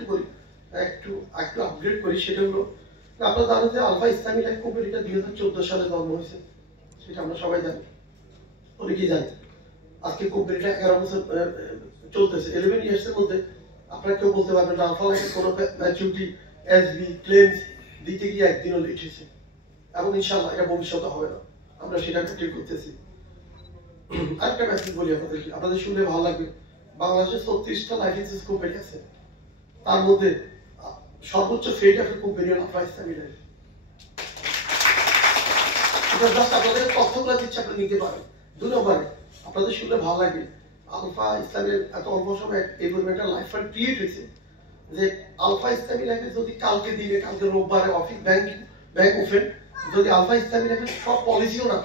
একটু করি, একটু আপগ্রেড করি। সেটা হলো আপনারা জানেন যে আলফা ইসলামী লাইফ কোম্পানিটা 2014 সালে জন্ম হয়েছে, সেটা আমরা সবাই জানি, অনেকেই জানি। আজকে কোম্পানিটা 11 বছর চলতেছে। 11 ইয়ার্সের মধ্যে আপনারা কেউ বলতে পারবেন না আলফা লাইফের কোনো ম্যাচুরিটি এসবি ক্লেমস দিতে গিয়ে একদিনও লেট হয়েছে, এবং ইনশাআল্লাহ এটা ভবিষ্যতে হবে না, আমরা সেটা ঠিক করতেছি। আরেকটা মেসেজ বলি আপনাদেরকে, আপনাদের শুনলে ভালো লাগবে। বাংলাদেশে 36টা লাইফ ইন্স্যুরেন্স কোম্পানি আছে, তার মধ্যে সর্বোচ্চ ফেড একটা কোম্পানি হল আলফা ইসলামী লাইফ। এটা জাস্ট আপনাদের তথ্যগুলো দিচ্ছে, আপনি নিতে পারেন। 2 নম্বরে আপনাদের শুনলে ভালো লাগবে, আলফা ইসলামের এত অল্প সময় এই পরিমাণ একটা লাইফ ফান্ড ক্রিয়েট হয়েছে যে আলফা ইসলামী লাইফে যদি কালকে দিনে, কালকে রোববারে অফিস ব্যাংক ওপেন, যদি আলফা ইসলামী লাইফের সব পলিসিও না,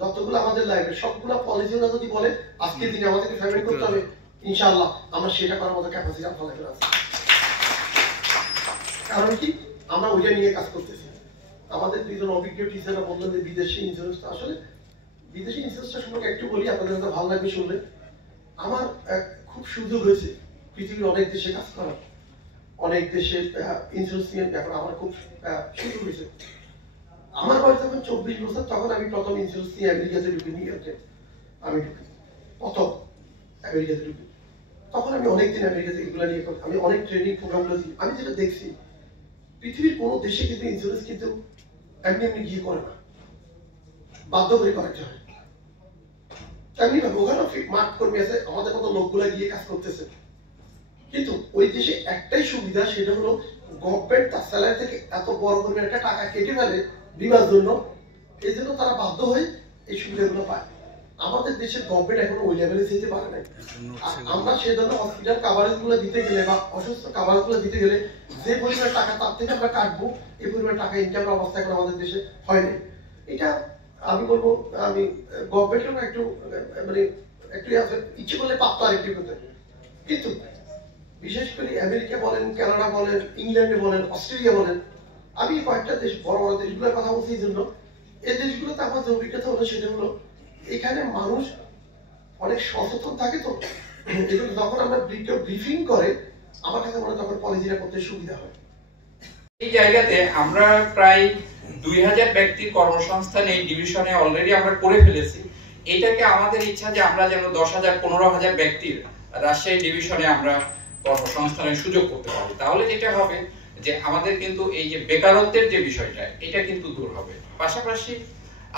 যতগুলো আমাদের লাইফের সবগুলো পলিসিও না যদি বলে আজকের দিনে আমাদেরকে পেমেন্ট করতে হবে, ইনশাআল্লাহ আমরা সেটা করার মতো ক্যাপাসিটি আলফা লাইফের আছে। কারণ কি, আমরা ওইটা নিয়ে কাজ করতেছি। আমাদের 2 জন অভিজ্ঞ টিচাররা বললেন যে বিদেশি ইন্স্যুরেন্সটা, আসলে বিদেশি ইন্স্যুরেন্সটা সম্পর্কে একটু বলি, আপনাদের হয়তো ভালো লাগবে শুনলে। আমার খুব সুযোগ হয়েছে পৃথিবীর অনেক দেশে কাজ করার, অনেক দেশে ইন্স্যুরেন্স নিয়ে ব্যাপারে আমার খুব সুযোগ হয়েছে। আমার বয়স যখন 24 বছর, তখন আমি প্রথম ইন্স্যুরেন্স নিয়ে আমেরিকাতে ঢুকি, নিউ ইয়র্কে আমি ঢুকি, প্রথম আমেরিকাতে ঢুকি। তখন আমি অনেকদিন আমেরিকাতে এগুলো নিয়ে আমি অনেক ট্রেনিং প্রোগ্রামগুলো দিই। আমি যেটা দেখছি, পৃথিবীর কোনো দেশে কিন্তু ইন্স্যুরেন্স কিন্তু এমনি এমনি গিয়ে করে না, বাধ্য করে করাতে হয়। তেমনি ভাবে ওখানে মাঠ কর্মী আছে, আমাদের মতো লোকগুলা গিয়ে কাজ করতেছে। কিন্তু ওই দেশে একটাই সুবিধা, সেটা হলো গভর্নমেন্ট তার স্যালারি থেকে এত বড় পরিমাণ একটা টাকা কেটে ফেলে বিমার জন্য, এই জন্য তারা বাধ্য হয়ে এই সুবিধাগুলো পায়। আমাদের দেশের গভর্নমেন্ট এখনো ওই লেভেলে যেতে পারে না। আমরা সেই ধরনের হসপিটাল কাভারেজ গুলো দিতে গেলে বা অসুস্থ কাভারেজ গুলো দিতে গেলে যে পরিমাণ টাকা তার থেকে আমরা কাটবো, এই পরিমাণ টাকা ইনকামের অবস্থা এখন আমাদের দেশে হয়নি। এটা আমি বলবো, আমি গভর্নমেন্টের একটু মানে একটু ইচ্ছে করলে পারতো আর একটু করতে। কিন্তু বিশেষ করে আমেরিকা বলেন, কানাডা বলেন, ইংল্যান্ডে বলেন, অস্ট্রেলিয়া বলেন, আমি কয়েকটা দেশ, বড় বড় দেশগুলোর কথা বলছি এই জন্য, এই দেশগুলোতে আমার যে অভিজ্ঞতা হলো সেটা হলো এখানে মানুষ অনেক সচেতন থাকে। তো যখন আমরা ব্রিফিং করে, আমার কাছে মনে হয় তখন পলিসিটা করতে সুবিধা হয়। এই জায়গাতে আমরা প্রায় 2000 ব্যক্তির কর্মসংস্থান এই ডিভিশনে অলরেডি আমরা করে ফেলেছি। এটাকে আমাদের ইচ্ছা যে আমরা যেন 10,000 15,000 ব্যক্তির রাজশাহী ডিভিশনে আমরা কর্মসংস্থানের সুযোগ করতে পারি। তাহলে যেটা হবে যে আমাদের কিন্তু এই যে বেকারত্বের যে বিষয়টা, এটা কিন্তু দূর হবে। পাশাপাশি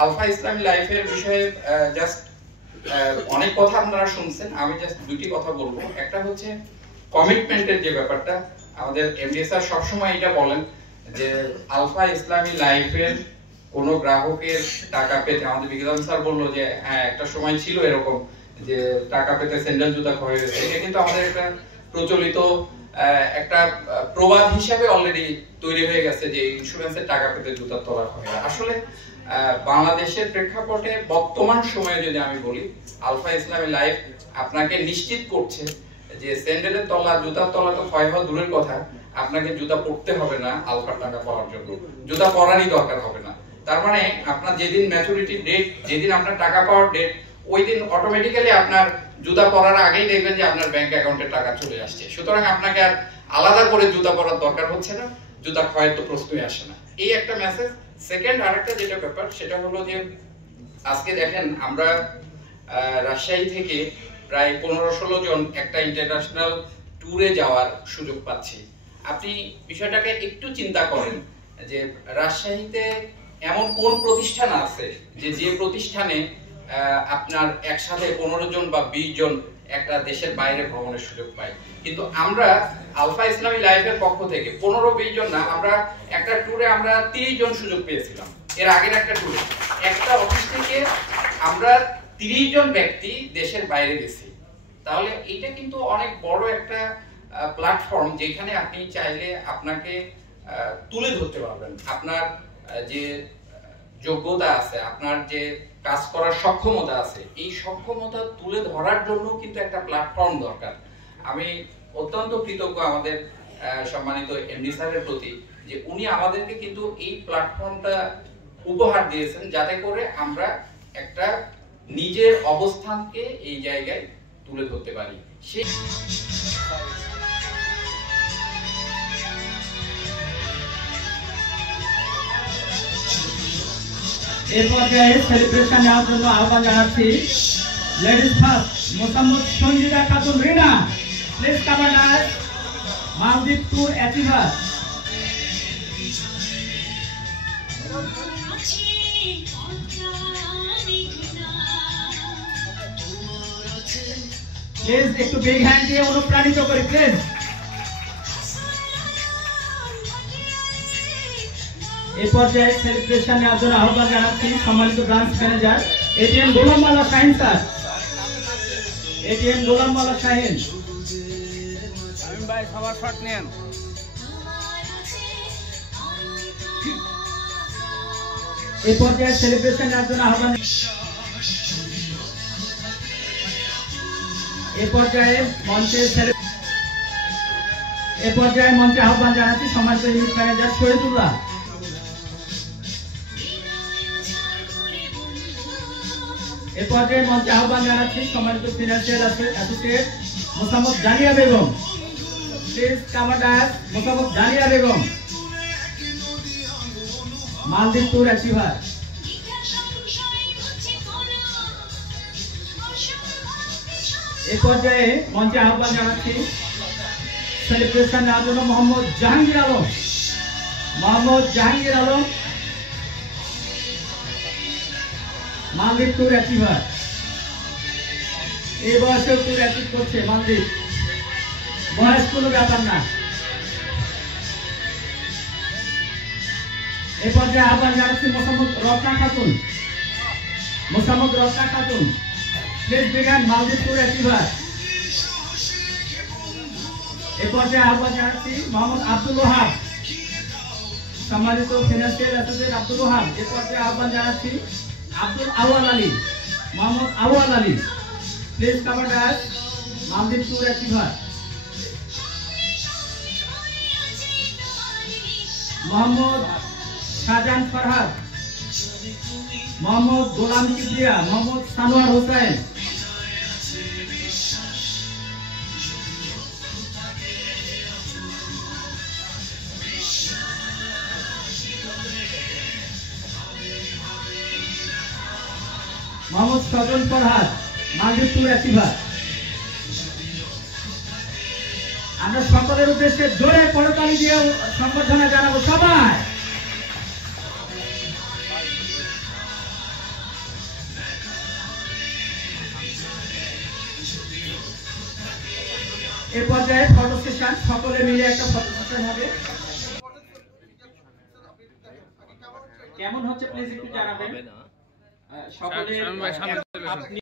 আলফা ইসলামী লাইফের বিষয়ে জাস্ট অনেক কথা আপনারা শুনছেন, আমি জাস্ট 2টি কথা বলবো। একটা হচ্ছে কমিটমেন্টের যে ব্যাপারটা, আমাদের এমডি স্যার সবসময় এটা বলেন যে আলফা ইসলামী লাইফের কোন গ্রাহকের টাকা পেতে, আমাদের বিজ্ঞান স্যার বললো যে হ্যাঁ একটা সময় ছিল এরকম যে টাকা পেতে স্যান্ডেল জুতা ক্ষয় হয়েছে। এটা কিন্তু আমাদের একটা প্রচলিত একটা প্রবাদ হিসেবে অলরেডি তৈরি হয়ে গেছে যে ইন্স্যুরেন্সের টাকা পেতে জুতার তলা ক্ষয়। আসলে বাংলাদেশের প্রেক্ষাপটে বর্তমান সময়ে যদি আমি বলি, আলফা ইসলামী লাইফ আপনাকে নিশ্চিত করছে যে স্যান্ডেলের তলা, জুতার তলা তো ক্ষয় হওয়া দূরের কথা, আপনাকে জুতা পরতে হবে না আলফার টাকা পাওয়ার জন্য, জুতা পরারই দরকার হবে না। তার মানে আপনার যেদিন ম্যাচুরিটি ডেট, যেদিন আপনার টাকা পাওয়ার ডেট, ওই দিন অটোমেটিক্যালি আপনার জুতা পরার আগেই দেখবেন যে আপনার ব্যাংক অ্যাকাউন্টে টাকা চলে আসছে। সুতরাং আপনাকে আর আলাদা করে জুতা পরার দরকার হচ্ছে না, জুতা ক্ষয়ের তো প্রশ্নই আসে না। এই একটা মেসেজ। সেকেন্ড আরেকটা যেটা ব্যাপার, সেটা হলো যে আজকে দেখেন আমরা রাজশাহী থেকে প্রায় 15-16 জন একটা ইন্টারন্যাশনাল ট্যুরে যাওয়ার সুযোগ পাচ্ছি। আপনি বিষয়টাকে একটু চিন্তা করেন যে রাজশাহীতে এমন কোন প্রতিষ্ঠান আছে যে প্রতিষ্ঠানে আপনার একসাথে 15 জন বা 20 জন একটা দেশের বাইরে ভ্রমণের সুযোগ পায়। কিন্তু আমরা আলফা ইসলামী লাইফের পক্ষ থেকে 15-20 জন না, আমরা একটা ট্যুরে আমরা 30 জন সুযোগ পেয়েছিলাম। এর আগের একটা ট্যুরে একটা অফিস থেকে আমরা 30 জন ব্যক্তি দেশের বাইরে গেছি। তাহলে এটা কিন্তু অনেক বড় একটা প্ল্যাটফর্ম, যেখানে আপনি চাইলে আপনাকে তুলে ধরতে পারবেন, আপনার যে যোগ্যতা আছে, আপনার যে কাজ করার সক্ষমতা আছে, এই সক্ষমতা তুলে ধরার জন্য কিন্তু একটা প্ল্যাটফর্ম দরকার। আমি অত্যন্ত কৃতজ্ঞ আমাদের সম্মানিত এমডি স্যারের প্রতি যে উনি আমাদেরকে কিন্তু এই প্ল্যাটফর্মটা উপহার দিয়েছেন, যাতে করে আমরা একটা নিজের অবস্থানকে এই জায়গায় তুলে ধরতে পারি। সেই এই পর্যায়ে সেলিব্রেশন নেওয়ার জন্য আহ্বান জানাচ্ছি ladies first Mosammat Sanjida Khatun Rina, please commander মালদ্বীপ ট্যুর অ্যাচিভার। প্লিজ একটু বিগ হ্যান্ড দিয়ে অনুপ্রাণিত করি প্লিজ। এই পর্যায়ে সেলিব্রেশন নেওয়ার জন্য আহ্বান জানাচ্ছি সম্মানিত ব্রাঞ্চ ম্যানেজার এটিএম গোলাম মাওলা শাহিন স্যার। এটিএম গোলাম মাওলা শাহিন। ভাই সবার শট নেন। এই পর্যায়ে সেলিব্রেশন নেওয়ার জন্য আহ্বান। এই পর্যায়ে মঞ্চে আহ্বান জানাচ্ছি সম্মানিত ইউনিট ম্যানেজার শহীদুল্লাহ। এই পর্যায়ে মঞ্চে আহ্বান জানাচ্ছি সম্মানিত ফিনান্সিয়াল অ্যাসোসিয়েট মোসাম্মদ জানিয়া বেগম, প্লিজ কমান্ডার মোসাম্মদ জানিয়া বেগম, মালদ্বীপ ট্যুর অ্যাচিভার। এই পর্যায়ে মঞ্চে আহ্বান জানাচ্ছি সেলিব্রেশন নেওয়ার জন্য মোহাম্মদ জাহাঙ্গীর আলম, মালদ্বীপ ট্যুর অ্যাচিভার। এই বয়সেও ট্যুর অ্যাচিভ করছে মালদ্বীপ, বয়স কোনো ব্যাপার না। এই পর্যায়ে আহ্বান জানাচ্ছি মোসাম্মদ রত্না খাতুন, প্লিজ বিগান মালদ্বীপ ট্যুর অ্যাচিভার। এই পর্যায়ে আহ্বান জানাচ্ছি মোহাম্মদ আব্দুল ওহাব, সম্মানিত ফিনান্সিয়াল অ্যাসোসিয়েট আব্দুল ওহাব। এই পর্যায়ে আহ্বান জানাচ্ছি মোহাম্মদ আউয়াল আলী, প্লিজ কমান্ডার মালদ্বীপ ট্যুর অ্যাচিভার। মোহাম্মদ শাহজাহান ফরহাদ, মোহাম্মদ গোলাম কিবরিয়া, মোহাম্মদ সানোয়ার হোসেন। মোহাম্মদ সজন ফরহাদ, মালদ্বীপ ট্যুর অ্যাচিভার। আমরা সকলের উদ্দেশ্যে জোরে করতালি দিয়ে সম্বর্ধনা জানাবো সবাই। এই পর্যায়ে ফটো সেশন, সকলে মিলে একটা ফটো সেশন হবে। কেমন হচ্ছে প্লিজ একটু জানাবেন সকলে। আপনি